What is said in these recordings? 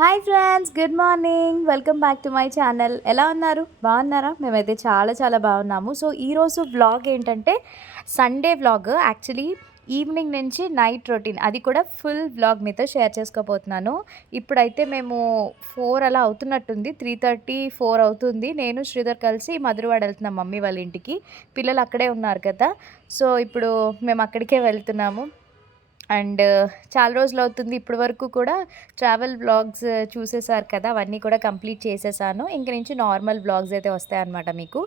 Hi friends, good morning. Welcome back to my channel. ఎలా ఉన్నారు? బాగున్నారా? మేమైతే చాలా చాలా బాగున్నాము. సో ఈరోజు వ్లాగ్ ఏంటంటే సండే వ్లాగ్. యాక్చువల్లీ ఈవినింగ్ నుంచి నైట్ రొటీన్, అది కూడా ఫుల్ వ్లాగ్ మీతో షేర్ చేసుకోబోతున్నాను. ఇప్పుడైతే మేము 4 అలా అవుతున్నట్టుంది, 3:30 4 అవుతుంది. నేను శ్రీధర్ కలిసి మధురవాడ వెళ్తున్నాం మమ్మీ వాళ్ళ ఇంటికి. పిల్లలు అక్కడే ఉన్నారు కదా, సో ఇప్పుడు మేము అక్కడికే వెళ్తున్నాము. అండ్ చాలా రోజులు అవుతుంది. ఇప్పటి వరకు కూడా ట్రావెల్ వ్లాగ్స్ చూసేసారు కదా, అవన్నీ కూడా కంప్లీట్ చేసేసాను. ఇంక నుంచి నార్మల్ వ్లాగ్స్ అయితే వస్తాయన్నమాట మీకు.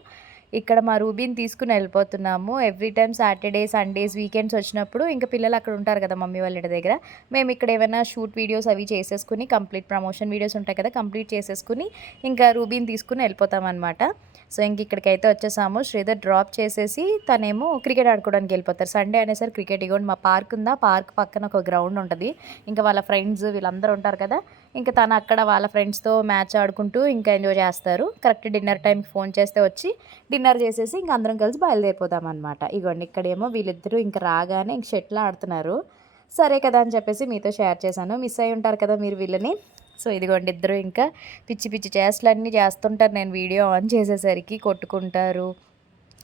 ఇక్కడ మా రూబీని తీసుకుని వెళ్ళిపోతున్నాము. Every time Saturday Sundays weekends వచ్చినప్పుడు ఇంకా పిల్లలు అక్కడ ఉంటారు కదా మమ్మీ వాళ్ళ ఇంటి దగ్గర, మేము ఇక్కడ ఏమైనా షూట్ వీడియోస్ అవి చేసేసుకుని, కంప్లీట్ ప్రమోషన్ వీడియోస్ ఉంటాయి కదా, కంప్లీట్ చేసేసుకుని ఇంకా రూబీని తీసుకుని వెళ్ళిపోతాం అనమాట. సో ఇంక ఇక్కడికైతే వచ్చేసాము. శ్రీధర్ డ్రాప్ చేసేసి తనేమో క్రికెట్ ఆడుకోవడానికి వెళ్ళిపోతారు. సండే అనేసరికి క్రికెట్. ఇవ్వండి మా పార్క్ ఉందా, పార్క్ పక్కన ఒక గ్రౌండ్ ఉంటుంది. ఇంకా వాళ్ళ ఫ్రెండ్స్ వీళ్ళందరూ ఉంటారు కదా, ఇంకా తను అక్కడ వాళ్ళ ఫ్రెండ్స్తో మ్యాచ్ ఆడుకుంటూ ఇంకా ఎంజాయ్ చేస్తారు. కరెక్ట్ డిన్నర్ టైంకి ఫోన్ చేస్తే వచ్చి డిన్నర్ చేసేసి ఇంక అందరం కలిసి బయలుదేరిపోతాం అనమాట. ఇగోండి ఇక్కడేమో వీళ్ళిద్దరూ ఇంక రాగానే ఇంక షటిల్ ఆడుతున్నారు. సరే కదా అని చెప్పేసి మీతో షేర్ చేశాను. మిస్ అయి ఉంటారు కదా మీరు వీళ్ళని. సో ఇదిగోండి ఇద్దరు ఇంకా పిచ్చి పిచ్చి చేష్టలన్నీ చేస్తుంటారు. నేను వీడియో ఆన్ చేసేసరికి కొట్టుకుంటారు.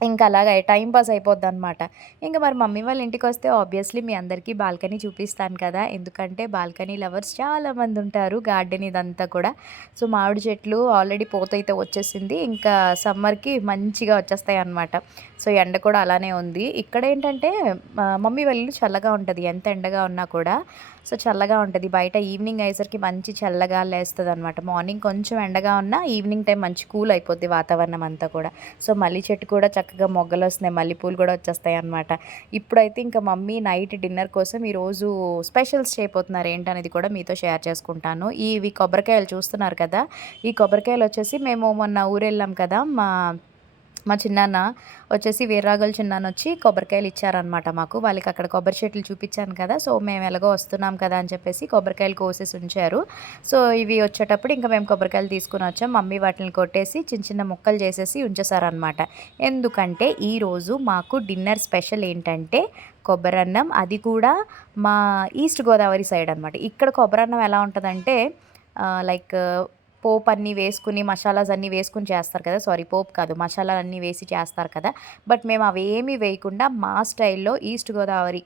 ఇంకా అలాగా టైం పాస్ అయిపోద్ది అనమాట. ఇంకా మరి మమ్మీ వాళ్ళ ఇంటికి వస్తే ఆబ్వియస్లీ మీ అందరికీ బాల్కనీ చూపిస్తాను కదా, ఎందుకంటే బాల్కనీ లవర్స్ చాలామంది ఉంటారు. గార్డెన్ ఇదంతా కూడా. సో మామిడి చెట్లు ఆల్రెడీ పూతయితే వచ్చేసింది, ఇంకా సమ్మర్కి మంచిగా వచ్చేస్తాయి అనమాట. సో ఎండ కూడా అలానే ఉంది. ఇక్కడ ఏంటంటే మమ్మీ వాళ్ళ ఇల్లు చల్లగా ఉంటుంది, ఎంత ఎండగా ఉన్నా కూడా. సో చల్లగా ఉంటుంది. బయట ఈవినింగ్ అయ్యేసరికి మంచి చల్లగా లేస్తుంది అనమాట. మార్నింగ్ కొంచెం ఎండగా ఉన్నా ఈవినింగ్ టైం మంచి కూల్ అయిపోద్ది వాతావరణం అంతా కూడా. సో మల్లె చెట్టు కూడా చక్కగా మొగ్గలు వస్తున్నాయి, మల్లెపూలు కూడా వచ్చేస్తాయి అనమాట. ఇప్పుడైతే ఇంకా మమ్మీ నైట్ డిన్నర్ కోసం ఈరోజు స్పెషల్స్ చేయబోతున్నారు. ఏంటనేది కూడా మీతో షేర్ చేసుకుంటాను. ఇవి కొబ్బరికాయలు చూస్తున్నారు కదా, ఈ కొబ్బరికాయలు వచ్చేసి మేము మొన్న ఊరు వెళ్ళాం కదా, మా చిన్నాన్న వచ్చేసి వీర్రాగల్ చిన్నాన్న వచ్చి కొబ్బరికాయలు ఇచ్చారనమాట మాకు. వాళ్ళకి అక్కడ కొబ్బరి చెట్లు చూపించాను కదా, సో మేము ఎలాగో వస్తున్నాం కదా అని చెప్పేసి కొబ్బరికాయలు కోసేసి ఉంచారు. సో ఇవి వచ్చేటప్పుడు ఇంకా మేము కొబ్బరికాయలు తీసుకుని వచ్చాం. మమ్మీ వాటిని కొట్టేసి చిన్న చిన్న ముక్కలు చేసేసి ఉంచేసారనమాట. ఎందుకంటే ఈరోజు మాకు డిన్నర్ స్పెషల్ ఏంటంటే కొబ్బరన్నం. అది కూడా మా ఈస్ట్ గోదావరి సైడ్ అనమాట. ఇక్కడ కొబ్బరన్నం ఎలా ఉంటుందంటే లైక్ పోపు అన్నీ వేసుకుని, మసాలాస్ అన్నీ వేసుకుని చేస్తారు కదా, సారీ పోపు కాదు, మసాలాలు అన్నీ వేసి చేస్తారు కదా. బట్ మేము అవేమీ వేయకుండా మా స్టైల్లో ఈస్ట్ గోదావరి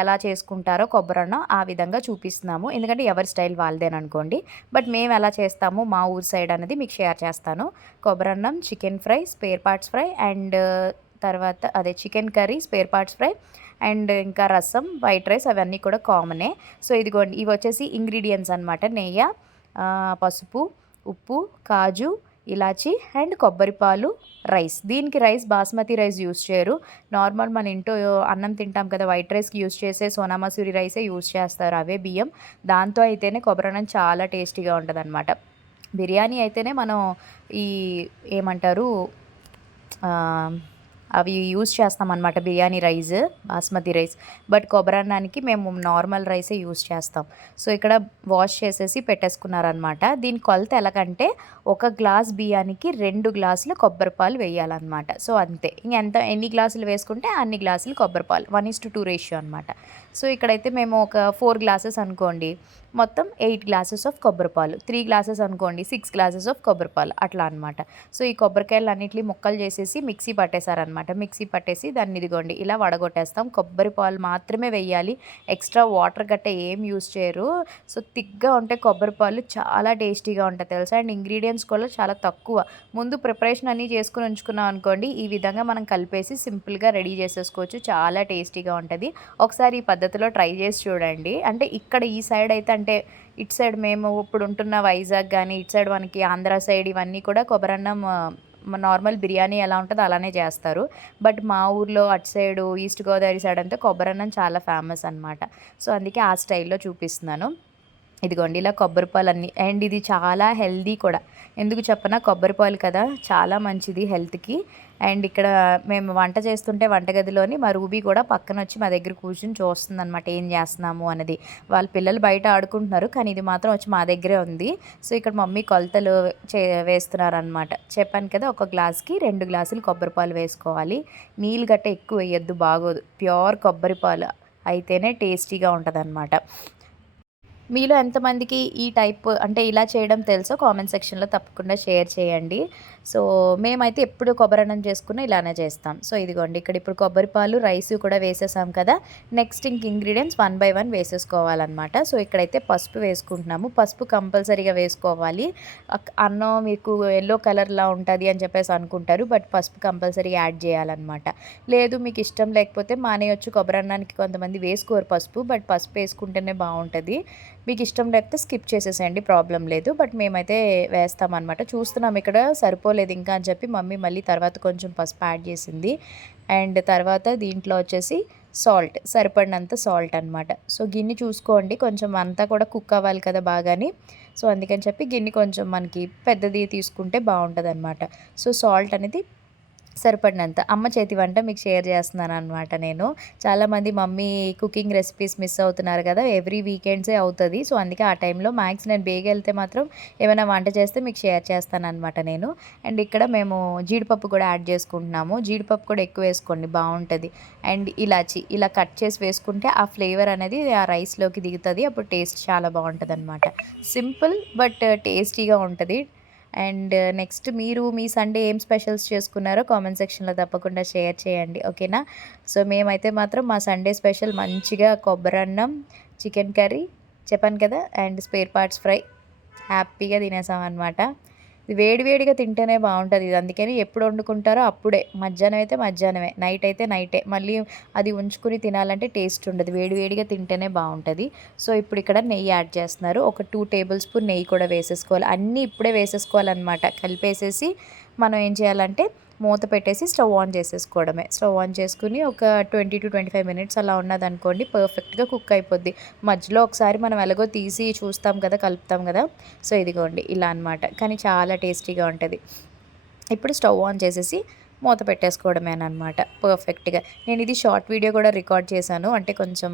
ఎలా చేసుకుంటారో కొబ్బరన్నం ఆ విధంగా చూపిస్తున్నాము. ఎందుకంటే ఎవరి స్టైల్ వాళ్ళదేననుకోండి. బట్ మేము ఎలా చేస్తాము మా ఊరు సైడ్ అనేది మీకు షేర్ చేస్తాను. కొబ్బరన్నం, chicken fry, spare parts fry, and తర్వాత అదే chicken curry, spare parts fry, and ఇంకా రసం, వైట్ రైస్, అవన్నీ కూడా కామనే. సో ఇదిగోండి ఇవి వచ్చేసి ఇంగ్రీడియంట్స్ అనమాట. నెయ్యి, పసుపు, ఉప్పు, కాజు, ఇలాచి అండ్ కొబ్బరి పాలు, రైస్. దీనికి రైస్ బాస్మతి రైస్ యూస్ చేయరు. నార్మల్ మన ఇంట్లో అన్నం తింటాం కదా, వైట్ రైస్కి యూస్ చేసే సోనా మసూరి రైసే యూస్ చేస్తారు, అవే బియ్యం. దాంతో అయితేనే కొబ్బరన్నం చాలా టేస్టీగా ఉంటుంది అనమాట. బిర్యానీ అయితేనే మనం ఈ ఏమంటారు అవి యూస్ చేస్తామన్నమాట, biryani rice, basmati rice. But కొబ్బరన్నానికి మేము నార్మల్ రైసే యూస్ చేస్తాం. సో ఇక్కడ వాష్ చేసేసి పెట్టేసుకున్నారనమాట. దీని కొలత ఎలాగంటే 1 గ్లాస్ బియ్యానికి 2 గ్లాసులు కొబ్బరి పాలు వేయాలన్నమాట. సో అంతే, ఎన్ని గ్లాసులు వేసుకుంటే అన్ని గ్లాసులు కొబ్బరి పాలు, 1:2 రేషియో అనమాట. సో ఇక్కడైతే మేము ఒక 4 గ్లాసెస్ అనుకోండి, మొత్తం 8 గ్లాసెస్ ఆఫ్ కొబ్బరి పాలు, 3 గ్లాసెస్ అనుకోండి 6 గ్లాసెస్ ఆఫ్ కొబ్బరి పాలు, అట్లా అనమాట. సో ఈ కొబ్బరికాయలు అన్నింటినీ ముక్కలు చేసేసి మిక్సీ పట్టేశారనమాట. మిక్సీ పట్టేసి దాన్ని ఇదిగోండి ఇలా వడగొట్టేస్తాం. కొబ్బరి పాలు మాత్రమే వేయాలి, ఎక్స్ట్రా వాటర్ గట్ట ఏం యూస్ చేయరు. సో థిక్గా ఉంటే కొబ్బరి పాలు చాలా టేస్టీగా ఉంటాయి తెలుసా. అండ్ ఇంగ్రీడియంట్స్ కూడా చాలా తక్కువ. ముందు ప్రిపరేషన్ అన్నీ చేసుకుని ఉంచుకున్నాం అనుకోండి, ఈ విధంగా మనం కలిపేసి సింపుల్గా రెడీ చేసేసుకోవచ్చు, చాలా టేస్టీగా ఉంటుంది. ఒకసారి ఈ పద్ధతిలో ట్రై చేసి చూడండి. అంటే ఇక్కడ ఈ సైడ్ అయితే, అంటే ఇటు సైడ్ మేము ఇప్పుడు ఉంటున్న వైజాగ్ కానీ ఇటు సైడ్ మనకి ఆంధ్ర సైడ్ ఇవన్నీ కూడా కొబ్బరన్నం నార్మల్ బిర్యానీ ఎలా ఉంటుందో అలానే చేస్తారు. బట్ మా ఊర్లో అటు సైడు ఈస్ట్ గోదావరి సైడ్ అంతా కొబ్బరన్నం చాలా ఫేమస్ అనమాట. సో అందుకే ఆ స్టైల్లో చూపిస్తున్నాను. ఇదిగోండి ఇలా కొబ్బరి పాలన్నీ. అండ్ ఇది చాలా హెల్దీ కూడా. ఎందుకు చెప్పనా, కొబ్బరి పాలు కదా చాలా మంచిది హెల్త్కి. అండ్ ఇక్కడ మేము వంట చేస్తుంటే వంటగదిలోని మా రూబీ కూడా పక్కన వచ్చి మా దగ్గర కూర్చొని చూస్తుందన్నమాట, ఏం చేస్తున్నాము అన్నది. వాళ్ళ పిల్లలు బయట ఆడుకుంటున్నారు, కానీ ఇది మాత్రం వచ్చి మా దగ్గరే ఉంది. సో ఇక్కడ మమ్మీ కొలతలు వేస్తున్నారనమాట. చెప్పాను కదా, 1 గ్లాస్కి 2 గ్లాసులు కొబ్బరి పాలు వేసుకోవాలి. నీళ్ళు గట్ట ఎక్కువ వేయద్దు, బాగోదు. ప్యూర్ కొబ్బరి పాలు అయితేనే టేస్టీగా ఉంటుంది. మీలో ఎంతమందికి ఈ టైప్ అంటే ఇలా చేయడం తెలుసో కామెంట్ సెక్షన్‌లో తప్పకుండా షేర్ చేయండి. సో, మేమైతే ఎప్పుడు కొబ్బరన్నం చేసుకున్నా ఇలానే చేస్తాం. సో, ఇదిగోండి ఇక్కడ ఇప్పుడు కొబ్బరి పాలు, రైస్ కూడా వేసేసాం కదా! Next ingredients one by one వేసేసుకోవాలనమాట. సో, ఇక్కడైతే పసుపు వేసుకుంటున్నాము. పసుపు కంపల్సరీగా వేసుకోవాలి. అన్నం మీకు యెల్లో కలర్‌లా ఉంటది అని చెప్పేసి అనుకుంటారు. బట్ పసుపు కంపల్సరీ యాడ్ చేయాలనమాట. లేదు మీకు ఇష్టం లేకపోతే మానేయొచ్చు. కొబ్బరన్నానికి కొంతమంది వేసుకోరు పసుపు. బట్ పసుపు వేసుకుంటేనే బావుంటది. మీకు ఇష్టం లేకపోతే స్కిప్ చేసేసేయండి, ప్రాబ్లమ్ లేదు. బట్ మేమైతే వేస్తామన్నమాట. చూస్తున్నాం ఇక్కడ సరిపోలేదు ఇంకా అని చెప్పి మమ్మీ మళ్ళీ తర్వాత కొంచెం పసుపు యాడ్ చేసింది. అండ్ తర్వాత దీంట్లో వచ్చేసి సాల్ట్, సరిపడినంత సాల్ట్ అనమాట. సో గిన్నె చూసుకోండి, కొంచెం అంతా కూడా కుక్ అవ్వాలి కదా బాగాని. సో అందుకని చెప్పి గిన్నె కొంచెం మనకి పెద్దది తీసుకుంటే బాగుంటుంది. సో సాల్ట్ అనేది సరిపడినంత. అమ్మ చేతి వంట మీకు షేర్ చేస్తున్నాననమాట నేను. చాలామంది మమ్మీ కుకింగ్ రెసిపీస్ మిస్ అవుతున్నారు కదా! ఎవ్రీ వీకెండ్సే అవుతది. సో, అందుకే ఆ టైంలో మ్యాక్స్ నేను బేగెళ్తే మాత్రం ఏమైనా వంట చేస్తే మీకు షేర్ చేస్తాననమాట నేను. అండ్ ఇక్కడ మేము జీడిపప్పు కూడా యాడ్ చేసుకుంటున్నాము. జీడిపప్పు కూడా ఎక్కువ వేసుకోండి, బావుంటది. అండ్ ఇలాచి ఇలా కట్ చేసి వేసుకుంటే ఆ ఫ్లేవర్ అనేది ఆ రైస్‌లోకి దిగుతది. అప్పుడు టేస్ట్ చాలా బావుంటదనమాట. సింపుల్ బట్ టేస్టీగా ఉంటది. అండ్ నెక్స్ట్ మీరు మీ సండే ఏం స్పెషల్స్ చేసుకున్నారో కామెంట్ సెక్షన్లో తప్పకుండా షేర్ చేయండి, ఓకేనా? సో మేమైతే మాత్రం మా సండే స్పెషల్ మంచిగా కొబ్బరన్నం, చికెన్ కర్రీ చెప్పాను కదా, అండ్ స్పేర్ పార్ట్స్ ఫ్రై హ్యాపీగా తినేసాం అనమాట. ఇది వేడి వేడిగా తింటేనే బాగుంటుంది. ఇది అందుకని ఎప్పుడు వండుకుంటారో అప్పుడే, మధ్యాహ్నం అయితే మధ్యాహ్నమే, నైట్ అయితే నైటే. మళ్ళీ అది ఉంచుకుని తినాలంటే టేస్ట్ ఉండదు, వేడి వేడిగా తింటేనే బాగుంటుంది. సో ఇప్పుడు ఇక్కడ నెయ్యి యాడ్ చేస్తున్నారు. ఒక 2 టేబుల్ స్పూన్ నెయ్యి కూడా వేసేసుకోవాలి. అన్నీ ఇప్పుడే వేసేసుకోవాలన్నమాట. కలిపేసేసి మనం ఏం చేయాలంటే మూత పెట్టేసి స్టవ్ ఆన్ చేసేసుకోవడమే. స్టవ్ ఆన్ చేసుకుని ఒక 20-25 మినిట్స్ అలా ఉన్నదనుకోండి, పర్ఫెక్ట్గా కుక్ అయిపోద్ది. మధ్యలో ఒకసారి మనం ఎలాగో తీసి చూస్తాం కదా, కలుపుతాం కదా. సో ఇదిగోండి ఇలా అనమాట. కానీ చాలా టేస్టీగా ఉంటుంది. ఇప్పుడు స్టవ్ ఆన్ చేసేసి మూత పెట్టేసుకోవడమేనమాట పర్ఫెక్ట్గా. నేను ఇది షార్ట్ వీడియో కూడా రికార్డ్ చేశాను. అంటే కొంచెం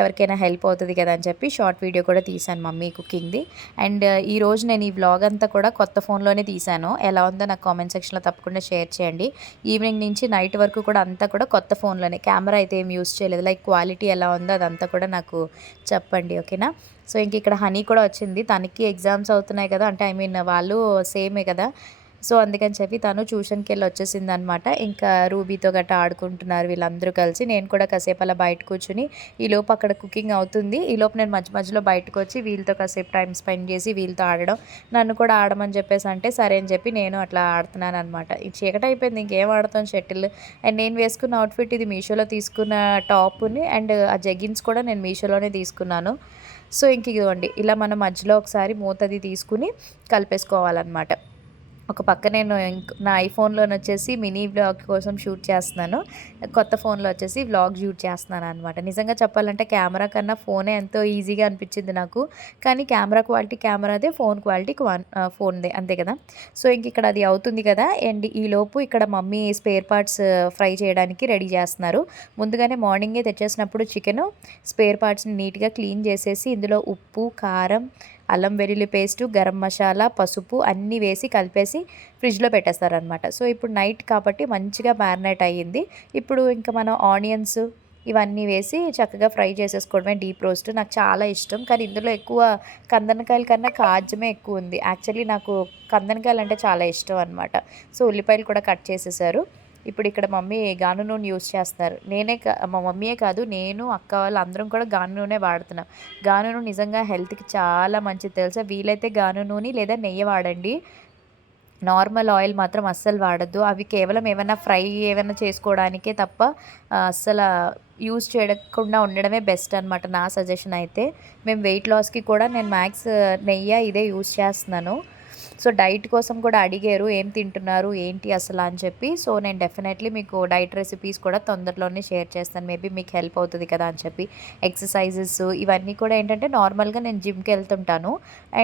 ఎవరికైనా హెల్ప్ అవుతుంది కదా అని చెప్పి షార్ట్ వీడియో కూడా తీశాను మమ్మీ కుకింగ్ది. అండ్ ఈరోజు నేను ఈ వ్లాగ్ అంతా కూడా కొత్త ఫోన్లోనే తీశాను. ఎలా ఉందో నాకు కామెంట్ సెక్షన్లో తప్పకుండా షేర్ చేయండి. ఈవినింగ్ నుంచి నైట్ వరకు కూడా అంతా కూడా కొత్త ఫోన్లోనే, కెమెరా అయితే ఏం యూస్ చేయలేదు. లైక్ క్వాలిటీ ఎలా ఉందో అదంతా కూడా నాకు చెప్పండి, ఓకేనా? సో ఇంక ఇక్కడ హనీ కూడా వచ్చింది. తనకి ఎగ్జామ్స్ అవుతున్నాయి కదా, అంటే ఐ మీన్ వాళ్ళు సేమే కదా. సో అందుకని చెప్పి తను ట్యూషన్కి వెళ్ళి వచ్చేసిందనమాట. ఇంకా రూబీతో గట్రా ఆడుకుంటున్నారు వీళ్ళందరూ కలిసి. నేను కూడా కాసేపు అలా బయట కూర్చుని, ఈలోపు అక్కడ కుకింగ్ అవుతుంది. ఈలోపు నేను మధ్య మధ్యలో బయటకు వచ్చి వీళ్ళతో కాసేపు టైం స్పెండ్ చేసి వీళ్ళతో ఆడడం, నన్ను కూడా ఆడమని చెప్పేసి అంటే సరే అని చెప్పి నేను అట్లా ఆడుతున్నాను అనమాట. ఈ చీకటి అయిపోయింది, ఇంకేం ఆడతాం షటిల్. అండ్ నేను వేసుకున్న అవుట్ఫిట్ ఇది మీషోలో తీసుకున్న టాప్ని, అండ్ ఆ జెగిన్స్ కూడా నేను మీషోలోనే తీసుకున్నాను. సో ఇంక ఇదిగోండి ఇలా మనం మధ్యలో ఒకసారి మూతది తీసుకుని కలిపేసుకోవాలన్నమాట. ఒక పక్క నేను నా ఐఫోన్లోనొచ్చేసి మినీ వ్లాగ్ కోసం షూట్ చేస్తున్నాను. కొత్త ఫోన్లో వచ్చేసి వ్లాగ్ షూట్ చేస్తున్నాను అనమాట. నిజంగా చెప్పాలంటే కెమెరా కన్నా ఫోనే ఎంతో ఈజీగా అనిపించింది నాకు. కానీ కెమెరా క్వాలిటీ కెమెరాదే, ఫోన్ క్వాలిటీ ఫోన్దే, అంతే కదా. సో ఇంక ఇక్కడ అది అవుతుంది కదా. అండ్ ఈలోపు ఇక్కడ మమ్మీ స్పేర్ పార్ట్స్ ఫ్రై చేయడానికి రెడీ చేస్తున్నారు. ముందుగానే మార్నింగే తెచ్చేసినప్పుడు చికెను స్పేర్ పార్ట్స్ని నీట్గా క్లీన్ చేసేసి ఇందులో ఉప్పు, కారం, అల్లం వెల్లుల్లి పేస్టు, గరం మసాలా, పసుపు అన్నీ వేసి కలిపేసి ఫ్రిడ్జ్లో పెట్టేస్తారనమాట. సో ఇప్పుడు నైట్ కాబట్టి మంచిగా మ్యారినేట్ అయ్యింది. ఇప్పుడు ఇంకా మనం ఆనియన్స్ ఇవన్నీ వేసి చక్కగా ఫ్రై చేసేసుకోవడమే, డీప్ రోస్ట్. నాకు చాలా ఇష్టం, కానీ ఇందులో ఎక్కువ కందనకాయల కన్నా కాజమే ఎక్కువ ఉంది. యాక్చువల్లీ నాకు కందనకాయలు అంటే చాలా ఇష్టం అనమాట. సో ఉల్లిపాయలు కూడా కట్ చేసేసారు. ఇప్పుడు ఇక్కడ మమ్మీ గాను నూనె యూస్ చేస్తున్నారు. మా మమ్మీయే కాదు, నేను, అక్క వాళ్ళు అందరం కూడా గాను నూనె వాడుతున్నాం. గాను నూనె నిజంగా హెల్త్కి చాలా మంచిది తెలుసా. వీలైతే గాను నూనె లేదా నెయ్యి వాడండి. నార్మల్ ఆయిల్ మాత్రం అస్సలు వాడద్దు. అవి కేవలం ఏమైనా ఫ్రై ఏమైనా చేసుకోవడానికే తప్ప అస్సలు యూజ్ చేయకుండా ఉండడమే బెస్ట్ అనమాట, నా సజెషన్ అయితే. మేము వెయిట్ లాస్కి కూడా నేను మ్యాక్స్ నెయ్యి ఇదే యూజ్ చేస్తున్నాను. సో డైట్ కోసం కూడా అడిగారు, ఏం తింటున్నారు ఏంటి అసలు అని చెప్పి. సో నేను డెఫినెట్లీ మీకు డైట్ రెసిపీస్ కూడా తొందరలోనే షేర్ చేస్తాను, మేబీ మీకు హెల్ప్ అవుతుంది కదా అని చెప్పి. ఎక్సర్సైజెస్ ఇవన్నీ కూడా ఏంటంటే నార్మల్గా నేను జిమ్కి వెళ్తుంటాను.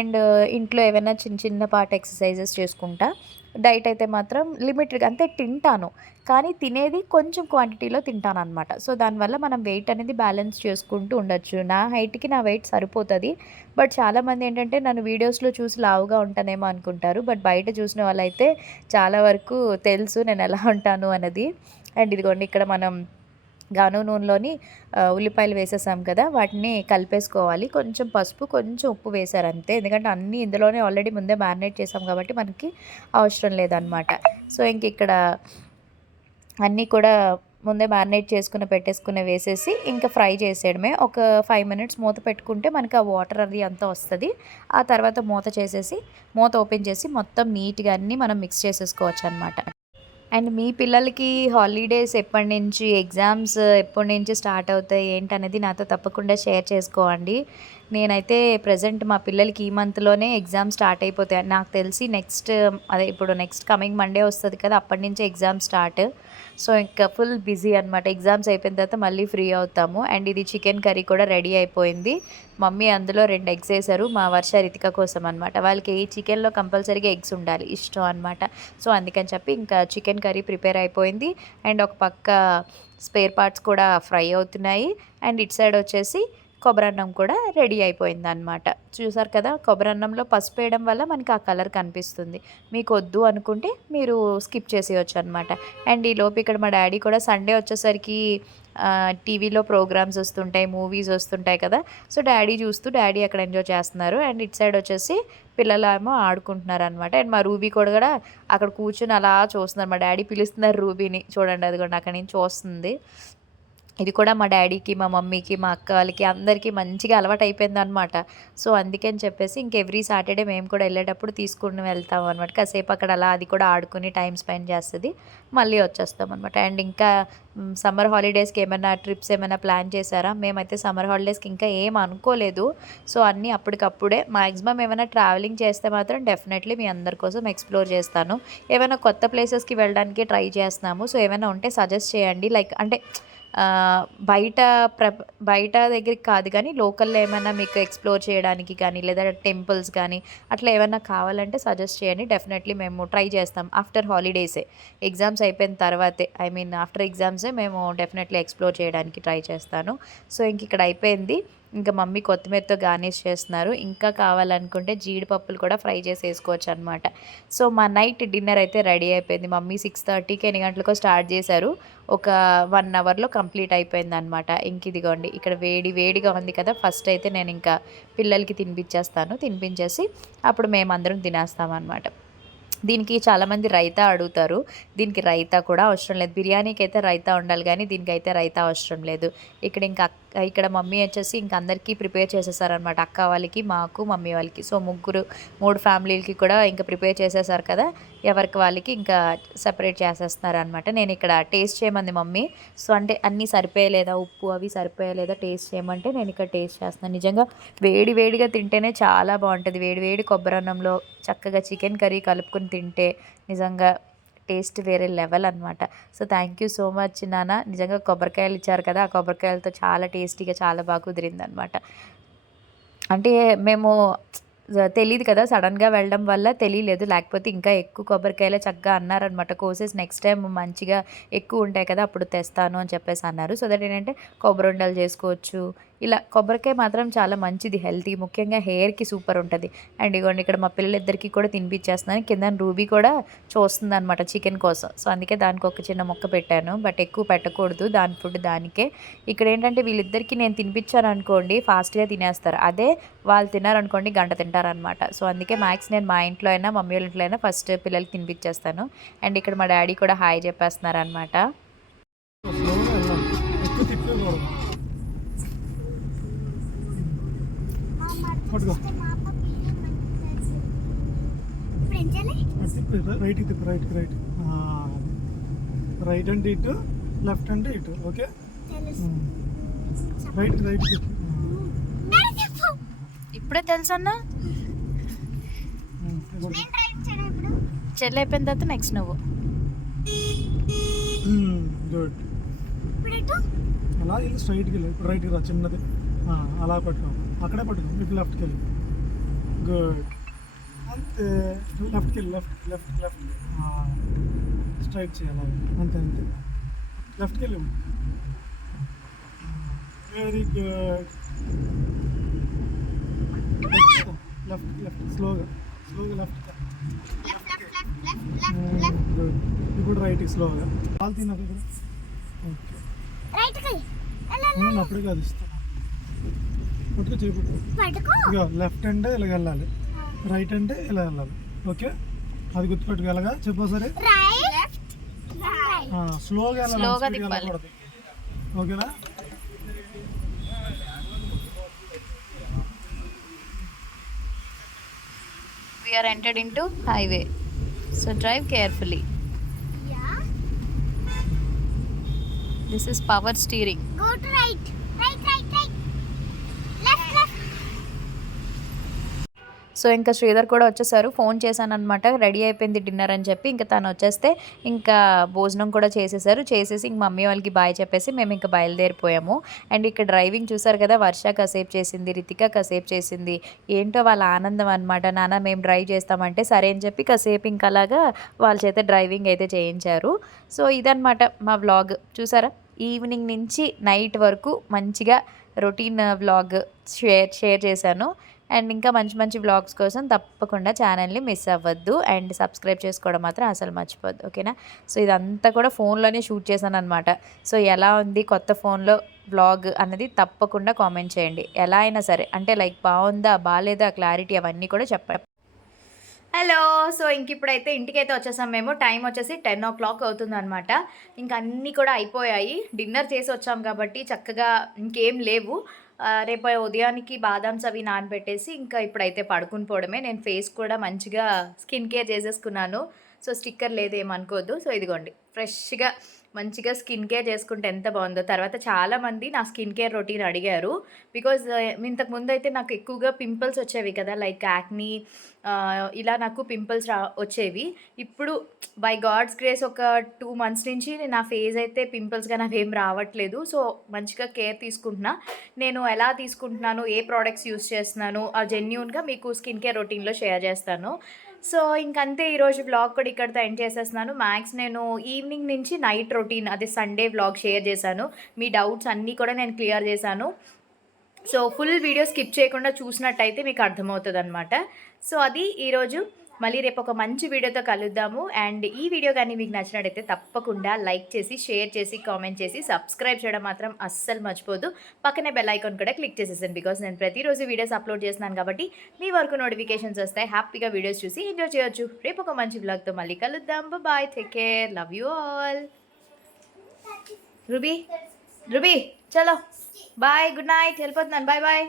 అండ్ ఇంట్లో ఏమైనా చిన్న చిన్నపాటి ఎక్సర్సైజెస్ చేసుకుంటా. డైట్ అయితే మాత్రం లిమిటెడ్గా, అంతే తింటాను, కానీ తినేది కొంచెం క్వాంటిటీలో తింటాను అనమాట. సో దానివల్ల మనం వెయిట్ అనేది బ్యాలెన్స్ చేసుకుంటూ ఉండొచ్చు. నా హైట్కి నా వెయిట్ సరిపోతుంది. బట్ చాలామంది ఏంటంటే నన్ను వీడియోస్లో చూసి లావుగా ఉంటానేమో అనుకుంటారు. బట్ బయట చూసిన వాళ్ళైతే చాలా వరకు తెలుసు నేను ఎలా ఉంటాను అన్నది. అండ్ ఇదిగోండి ఇక్కడ మనం గాను నూనెలోని ఉల్లిపాయలు వేసేసాం కదా, వాటిని కలిపేసుకోవాలి. కొంచెం పసుపు, కొంచెం ఉప్పు వేశారు అంతే. ఎందుకంటే అన్నీ ఇందులోనే ఆల్రెడీ ముందే మ్యారినేట్ చేసాం కాబట్టి మనకి అవసరం లేదనమాట. సో ఇంక ఇక్కడ అన్నీ కూడా ముందే మ్యారినేట్ పెట్టేసుకుని వేసేసి ఇంకా ఫ్రై చేసేయడమే. ఒక 5 మినిట్స్ మూత పెట్టుకుంటే మనకి ఆ వాటర్ అది అంతా వస్తుంది. ఆ తర్వాత మూత ఓపెన్ చేసి మొత్తం నీట్గా అన్నీ మనం మిక్స్ చేసేసుకోవచ్చు అనమాట. అండ్ మీ పిల్లలకి హాలిడేస్ ఎప్పటి నుంచి, ఎగ్జామ్స్ ఎప్పటి నుంచి స్టార్ట్ అవుతాయి ఏంటనేది నాతో తప్పకుండా షేర్ చేసుకోండి. నేనైతే ప్రెజెంట్ మా పిల్లలకి ఈ మంత్లోనే ఎగ్జామ్ స్టార్ట్ అయిపోతాయి. నాకు తెలిసి ఇప్పుడు నెక్స్ట్ కమింగ్ మండే వస్తుంది కదా, అప్పటి నుంచే ఎగ్జామ్ స్టార్ట్. సో ఇంకా ఫుల్ బిజీ అనమాట. ఎగ్జామ్స్ అయిపోయిన తర్వాత మళ్ళీ ఫ్రీ అవుతాము. అండ్ ఇది చికెన్ కర్రీ కూడా రెడీ అయిపోయింది. మమ్మీ అందులో 2 ఎగ్స్ వేశారు మా వర్ష రితిక కోసం అనమాట. వాళ్ళకి చికెన్లో కంపల్సరీగా ఎగ్స్ ఉండాలి, ఇష్టం అనమాట. సో అందుకని చెప్పి ఇంకా చికెన్ కర్రీ ప్రిపేర్ అయిపోయింది. అండ్ ఒక పక్క స్పేర్ పార్ట్స్ కూడా ఫ్రై అవుతున్నాయి. అండ్ ఇటు సైడ్ వచ్చేసి కొబ్బరన్నం కూడా రెడీ అయిపోయింది అనమాట. చూసారు కదా, కొబ్బరన్నంలో పసుపు వేయడం వల్ల మనకి ఆ కలర్ కనిపిస్తుంది. మీకు వద్దు అనుకుంటే మీరు స్కిప్ చేసేయచ్చు అనమాట. అండ్ ఈలోపు ఇక్కడ మా డాడీ కూడా సండే వచ్చేసరికి టీవీలో ప్రోగ్రామ్స్ వస్తుంటాయి, మూవీస్ వస్తుంటాయి కదా, సో డాడీ అక్కడ ఎంజాయ్ చేస్తున్నారు. అండ్ ఇటు సైడ్ వచ్చేసి పిల్లలేమో ఆడుకుంటున్నారు అనమాట. అండ్ మా రూబీ కూడా అక్కడ కూర్చొని అలా చూస్తున్నారు. మా డాడీ పిలుస్తున్నారు రూబీని, చూడండి అది కూడా అక్కడి నుంచి చూస్తుంది. ఇది కూడా మా డాడీకి, మా మమ్మీకి, మా అక్క వాళ్ళకి అందరికీ మంచిగా అలవాటు అయిపోయిందనమాట. సో అందుకని చెప్పేసి ఎవ్రీ సాటర్డే మేము కూడా వెళ్ళేటప్పుడు తీసుకుని వెళ్తాం అనమాట. కాసేపు అక్కడ అలా అది కూడా ఆడుకుని టైం స్పెండ్ చేస్తుంది, మళ్ళీ వచ్చేస్తాం అనమాట. అండ్ ఇంకా సమ్మర్ హాలిడేస్కి ఏమైనా ట్రిప్స్ ఏమైనా ప్లాన్ చేశారా? మేమైతే సమ్మర్ హాలిడేస్కి ఇంకా ఏం అనుకోలేదు. సో అన్నీ అప్పటికప్పుడే. మ్యాక్సిమం ఏమైనా ట్రావెలింగ్ చేస్తే మాత్రం డెఫినెట్లీ మీ అందరి కోసం ఎక్స్ప్లోర్ చేస్తాను. ఏమైనా కొత్త ప్లేసెస్కి వెళ్ళడానికి ట్రై చేస్తున్నాము. సో ఏమైనా ఉంటే సజెస్ట్ చేయండి. లైక్ అంటే బయట బయట దగ్గరికి కాదు కానీ లోకల్లో ఏమైనా మీకు ఎక్స్ప్లోర్ చేయడానికి కానీ, లేదా టెంపుల్స్ కానీ అట్లా ఏమైనా కావాలంటే సజెస్ట్ చేయండి. డెఫినెట్లీ మేము ట్రై చేస్తాం. ఆఫ్టర్ హాలిడేసే, ఎగ్జామ్స్ అయిపోయిన తర్వాతే, ఆఫ్టర్ ఎగ్జామ్సే మేము డెఫినెట్లీ ఎక్స్ప్లోర్ చేయడానికి ట్రై చేస్తాను. సో ఇక్కడ అయిపోయింది. ఇంకా మమ్మీ కొత్తిమీరతో గార్నిష్ చేస్తున్నారు. ఇంకా కావాలనుకుంటే జీడిపప్పులు కూడా ఫ్రై చేసి వేసుకోవచ్చు అనమాట. సో మా నైట్ డిన్నర్ అయితే రెడీ అయిపోయింది. మమ్మీ 6:30కి ఎన్ని గంటలకో స్టార్ట్ చేశారు. ఒక 1 అవర్లో కంప్లీట్ అయిపోయింది అనమాట. ఇదిగోండి ఇక్కడ వేడిగా ఉంది కదా, ఫస్ట్ అయితే నేను ఇంకా పిల్లలకి తినిపించేసి అప్పుడు మేమందరం తినేస్తాం అనమాట. దీనికి చాలామంది రైతా అడుగుతారు. దీనికి రైతా కూడా అవసరం లేదు. బిర్యానీకి అయితే రైతా ఉండాలి కానీ దీనికైతే రైతా అవసరం లేదు. ఇక్కడ మమ్మీ వచ్చేసి ఇంక అందరికీ ప్రిపేర్ చేసేసారనమాట. అక్క వాళ్ళకి, మాకు, మమ్మీ వాళ్ళకి. సో 3 ఫ్యామిలీలకి కూడా ఇంకా ప్రిపేర్ చేసేసారు కదా, ఎవరికి వాళ్ళకి ఇంకా సెపరేట్ చేసేస్తున్నారనమాట. నేను ఇక్కడ టేస్ట్ చేయమంది మమ్మీ. సో అంటే అన్నీ సరిపోయలేదా, ఉప్పు అవి సరిపోయలేదా టేస్ట్ చేయమంటే నేను ఇక్కడ టేస్ట్ చేస్తున్నాను. నిజంగా వేడిగా తింటేనే చాలా బాగుంటుంది. వేడి కొబ్బరన్నంలో చక్కగా చికెన్ కర్రీ కలుపుకొని తింటే నిజంగా టేస్ట్ వేరే లెవెల్ అనమాట. So thank you so much నాన్న. నిజంగా కొబ్బరికాయలు ఇచ్చారు కదా, ఆ కొబ్బరికాయలతో చాలా టేస్టీగా చాలా బాగా కుదిరిందనమాట. అంటే మేము తెలీదు కదా, సడన్గా వెళ్ళడం వల్ల తెలియలేదు. లేకపోతే ఇంకా ఎక్కువ కొబ్బరికాయలే చక్కగా అన్నారనమాట. కోసేసి నెక్స్ట్ టైం మంచిగా ఎక్కువ ఉంటాయి కదా అప్పుడు తెస్తాను అని చెప్పేసి అన్నారు. సో దట్ ఏంటంటే కొబ్బరి ఉండలు చేసుకోవచ్చు. ఇలా కొబ్బరికాయ మాత్రం చాలా మంచిది, హెల్తీ, ముఖ్యంగా హెయిర్కి సూపర్ ఉంటుంది. అండ్ ఇగోండి ఇక్కడ మా పిల్లలిద్దరికీ కూడా తినిపించేస్తున్నాను. కింద రూబీ కూడా చూస్తుంది అనమాట చికెన్ కోసం. సో అందుకే దానికి ఒక చిన్న మొక్క పెట్టాను. బట్ ఎక్కువ పెట్టకూడదు, దాని ఫుడ్ దానికే. ఇక్కడ ఏంటంటే వీళ్ళిద్దరికీ నేను తినిపించాను అనుకోండి ఫాస్ట్గా తినేస్తారు. అదే వాళ్ళు తిన్నారనుకోండి గంట తింటారనమాట. సో అందుకే మ్యాక్స్ నేను మా ఇంట్లో అయినా మమ్మీ వాళ్ళ ఇంట్లో అయినా ఫస్ట్ పిల్లలకి తినిపించేస్తాను. అండ్ ఇక్కడ మా డాడీ కూడా హాయ్ చెప్పేస్తున్నారు అనమాట. రైట్ అంటే ఇటు, లెఫ్ట్ అంటే ఇటు. ఓకే, రైట్ ఇప్పుడే తెలుసన్నా. చెల్లి అయిపోయిన తర్వాత నెక్స్ట్ నువ్వు. గుడ్. అలా వెళ్ళి స్ట్రైట్కి వెళ్ళి ఇప్పుడు రైట్కి రా, చిన్నది అలా పట్టుకో, అక్కడే పట్టుకో. ఇప్పుడు లెఫ్ట్కి వెళ్ళి. గుడ్, అంతే. లెఫ్ట్కి వెళ్ళి, లెఫ్ట్ స్ట్రైట్ చేయాలి, అంతే. లెఫ్ట్కి వెళ్ళి. Very good. లెఫ్ట్ స్లోగా లెఫ్ట్. గుడ్. ఇప్పుడు రైట్కి స్లోగా. కాలు తిన్నాక. ఓకే, నేను అప్పుడే కాదు ఇస్తాను. పట్టుకో చేపట్టు. ఇక లెఫ్ట్ అంటే ఇలా వెళ్ళాలి, రైట్ అంటే ఇలా వెళ్ళాలి. ఓకే, అది గుర్తుపెట్టుకు వెళ్ళగా చెప్పు సరే. స్లోగా వెళ్ళకూడదు. ఓకేనా? We are entered into highway, so drive carefully. This is power steering. Go to right. Left. So ఇంకా శ్రీధర్ కూడా వచ్చేసారు. ఫోన్ చేశాను అనమాట, రెడీ అయిపోయింది డిన్నర్ అని చెప్పి. ఇంకా తను వచ్చేస్తే ఇంకా భోజనం కూడా చేసేసి ఇంక మమ్మీ వాళ్ళకి బాయ్ చెప్పేసి మేము ఇంకా బయలుదేరిపోయాము. అండ్ ఇక్కడ డ్రైవింగ్ చూసారు కదా, వర్ష కాసేపు చేసింది, రితిక కాసేపు చేసింది. ఏంటో వాళ్ళ ఆనందం అనమాట. నాన్న మేము డ్రైవ్ చేస్తామంటే సరే అని చెప్పి కాసేపు ఇంకా అలాగా వాళ్ళ చేత డ్రైవింగ్ అయితే చేయించారు. సో ఇదనమాట మా వ్లాగ్. చూసారా, ఈవినింగ్ నుంచి నైట్ వరకు మంచిగా రొటీన్ వ్లాగ్ షేర్ చేశాను. అండ్ ఇంకా మంచి మంచి వ్లాగ్స్ కోసం తప్పకుండా ఛానల్ని మిస్ అవ్వద్దు అండ్ సబ్స్క్రైబ్ చేసుకోవడం మాత్రం అసలు మర్చిపోద్దు. ఓకేనా? సో ఇదంతా కూడా ఫోన్లోనే షూట్ చేశాను అనమాట. సో ఎలా ఉంది కొత్త ఫోన్లో వ్లాగ్ అన్నది తప్పకుండా కామెంట్ చేయండి. ఎలా అయినా సరే, అంటే లైక్ బాగుందా బాగాలేదా క్లారిటీ అవన్నీ కూడా చెప్పండి. హలో, సో ఇంక ఇప్పుడైతే ఇంటికైతే వచ్చేసాం మేము. టైం వచ్చేసి 10 o'clock అవుతుంది అనమాట. ఇంకా అన్నీ కూడా అయిపోయాయి. డిన్నర్ చేసి వచ్చాం కాబట్టి చక్కగా ఇంకేం లేవు. రేపు ఉదయానికి బాదామ్స్ అవి నానబెట్టేసి ఇంకా ఇప్పుడైతే పడుకుని పోవడమే. నేను ఫేస్ కూడా మంచిగా స్కిన్ కేర్ చేసేసుకున్నాను. సో స్టిక్కర్ లేదేమనుకోవద్దు. సో ఇదిగోండి, ఫ్రెష్గా మంచిగా స్కిన్ కేర్ చేసుకుంటే ఎంత బాగుందో. తర్వాత చాలామంది నా స్కిన్ కేర్ రొటీన్ అడిగారు. బికాజ్ ఇంతకుముందు అయితే నాకు ఎక్కువగా పింపుల్స్ వచ్చేవి కదా, లైక్ యాక్నీ, ఇలా నాకు పింపుల్స్ వచ్చేవి. ఇప్పుడు బై గాడ్స్ గ్రేస్ ఒక 2 months నుంచి నా ఫేస్ అయితే పింపుల్స్గా నాకేం రావట్లేదు. సో మంచిగా కేర్ తీసుకుంటున్నా. నేను ఎలా తీసుకుంటున్నాను, ఏ ప్రోడక్ట్స్ యూస్ చేస్తున్నాను, ఆ జెన్యూన్గా మీకు స్కిన్ కేర్ రొటీన్లో షేర్ చేస్తాను. సో ఇంకంతే, ఈరోజు వ్లాగ్ కూడా ఇక్కడితో ఎండ్ చేసేస్తున్నాను. మ్యాక్స్ నేను ఈవినింగ్ నుంచి నైట్ రొటీన్, అదే సండే వ్లాగ్ షేర్ చేశాను. మీ డౌట్స్ అన్నీ కూడా నేను క్లియర్ చేశాను. సో ఫుల్ వీడియో స్కిప్ చేయకుండా చూసినట్టయితే మీకు అర్థమవుతుంది అనమాట. సో అది ఈరోజు. మళ్ళీ రేపు ఒక మంచి వీడియోతో కలుద్దాము. అండ్ ఈ వీడియో కానీ మీకు నచ్చినట్టయితే తప్పకుండా లైక్ చేసి, షేర్ చేసి, కామెంట్ చేసి, సబ్స్క్రైబ్ చేయడం మాత్రం అస్సలు మర్చిపోదు. పక్కనే బెల్ ఐకాన్ కూడా క్లిక్ చేసేసాను. బికాజ్ నేను ప్రతిరోజు వీడియోస్ అప్లోడ్ చేస్తున్నాను కాబట్టి మీ వరకు నోటిఫికేషన్స్ వస్తాయి. హ్యాపీగా వీడియోస్ చూసి ఎంజాయ్ చేయొచ్చు. రేపు ఒక మంచి వ్లాగ్తో మళ్ళీ కలుద్దాం. Bye, take care, love you all. Ruby చలో బాయ్, గుడ్ నైట్, వెళ్ళిపోతున్నాను. Bye bye.